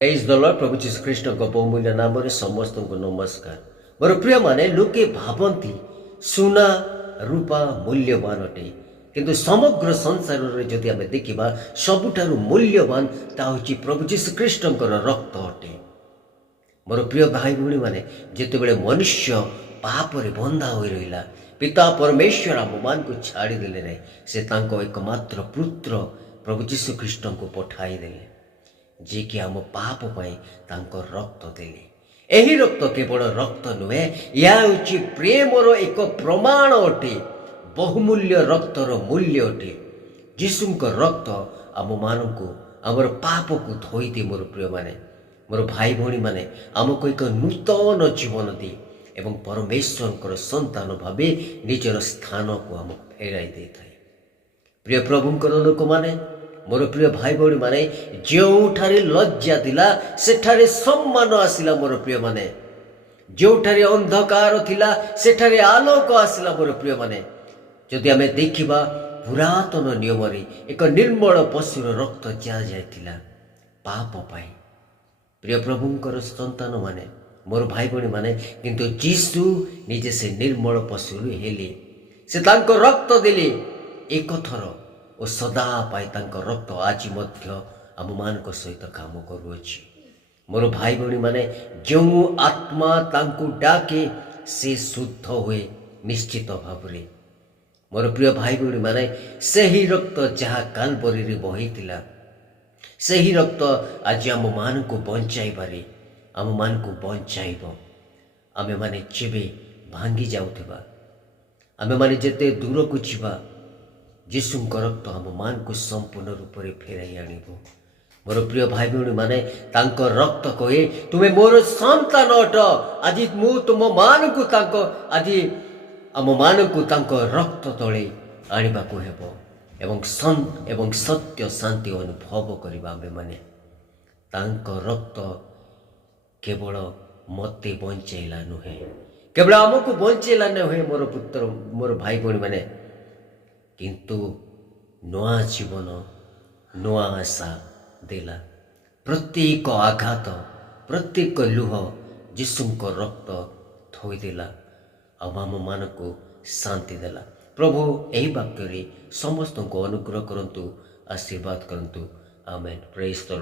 Praise the Lord प्रभु जीशु ख्रीष्ट बहुमूल्य नाम समस्त को नमस्कार। मोर प्रिय माने लोके भावती सुना रूपा मूल्यवान अटे किंतु समग्र संसार रे जदि आमे देखिबा सबुठारु मूल्यवान ता होची प्रभु जीशु ख्रीष्टंकर रक्त अटे। मोर प्रिय भाई भूणी माने जेतेबेले मनुष्य पाप रे बंधा होई रहिला पिता परमेश्वर आम मान को छाड़ी देले रे से तांको एकमात्र पुत्र प्रभु जीशु ख्रीष्टंको पठाई देले जे कि आम पाप पाई तांको रक्त देले। एही रक्त केवल रक्त नुहे या होची प्रेमर एक प्रमाण अटे बहुमूल्य रक्तर मूल्य अटे। जीशुंक रक्त आम मानू आमर पाप को धोईदे। मोर प्रिय माने मोर भाई भौणी माने आमको एक नूतन जीवन दी एवं परमेश्वर संतान भावे निजर स्थान को आम फेराई दे थाए। प्रिय प्रभुंकर लोक माने मोर प्रिय भाई भौणी माने जोठारे लज्जा थिला सेठारे सम्मान आसिला। मोर प्रिय माने जोठारे अंधकार थिला सेठारे आलोक आसिला। मोर प्रिय माने जदि आमे देखिबा पुरातन नियम रे एक निर्मल पशुर रक्त जा जायतिला पाप पाई। प्रिय प्रभुंकर संतान माने मोर भाई भौणी माने किंतु जीशु निजे से निर्मल पशु हेले से तांको रक्त देले एक थर और सदा पाई तांको रक्त आज मध्य आम मान सहित काम करुअछि। मोर भाई भौणी माने जो आत्मा तांको डाके से शुद्ध हुए निश्चित भावरे। मोर प्रिय भाई भौणी माने सही रक्त जहाँ कालवरी रे बहितिला सही रक्त आज आम मान को बंचाई पारे आम मान को बंचाइब। आमे माने जेबे भांगी जाउथिबा आमे माने जेते दूर को जीवा जीशुंक रक्त आम मान को संपूर्ण रूप से फेराई आनिबो। मोर प्रिय भाई भौणी माने तांको रक्त कहे तुमे मोर संतान अट आज मु तुम मान को तांको आज आम मान को तांको रक्त तले आनिबा को हेबो एवं सत्य शांति अनुभव करबा। आमे माने तांको रक्त केवल मते बंचेला नुहे केवल आमको बंचेला नुहे मोर पुत्र मोर भाई भौणी माने किंतु नया जीवन नया आशा देला। प्रत्येक आघात प्रत्येक लुह जीशुंक रक्त धोईदेला आम मान को शांति देला। प्रभु यही वाक्य समस्त को अनुग्रह करंतु आशीर्वाद करंतु। आमेन। Praise the Lord.